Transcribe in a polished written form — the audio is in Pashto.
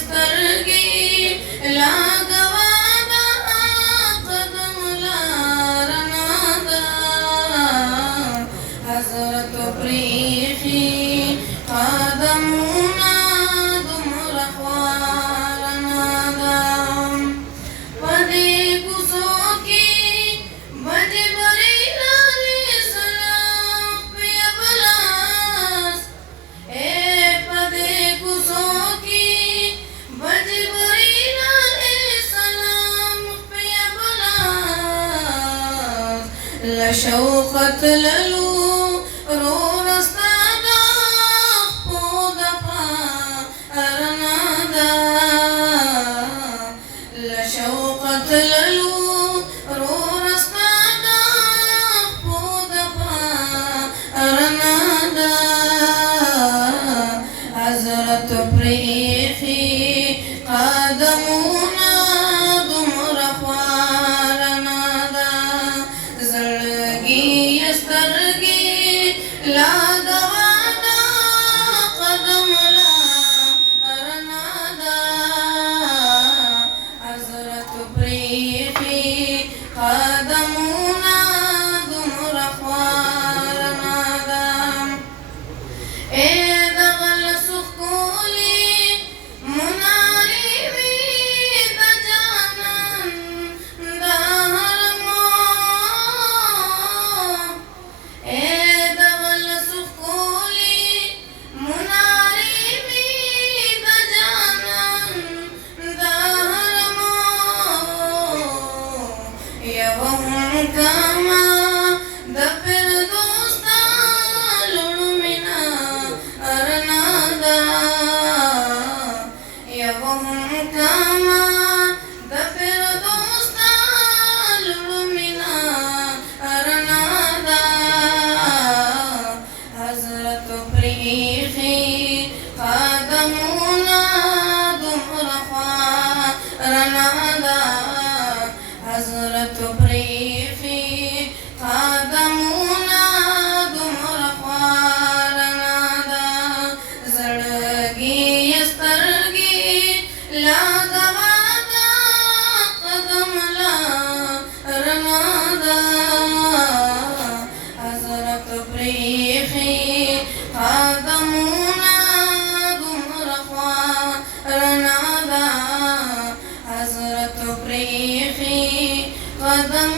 سترګې لا ګوانا قدم لارنا دا حضرت پریخي قدمونه دومره خوارنا دا په دې کوڅو کې به جبرائیل علیه السلام بیا بلاس په دې کوڅو کې به جبرائیل علیه السلام بیا بلاس له شوقه تللو رونه ستا د خپو دپاره ده له شوقه تللو رونه ستا د خپو دپاره ده حضرت پریخي قدمونه دومره خوارنه ده زړګي یې سترګې لا ګوانا قدم لارنا ده حضرت پریخي قدمونه دومره خوارنه ده دغه لسو ښکلې منارې وي د جانان د حرمو دغه لسو ښکلې منارې وي د جانان د حرمو یوه هم کمه د فردوس د لوړو منارنا ده یوه هم کمه د فردوس د لوړو منارنا ده حضرت پریخي قدمونه دومره خوارنه ده حضرت پریخي قدمونه دومره خوارنه ده زړګي یې سترګې لا ګوانا قدم لارنا ده حضرت پریخي قدمونه دومره خوارنه ده حضرت پریخي قدم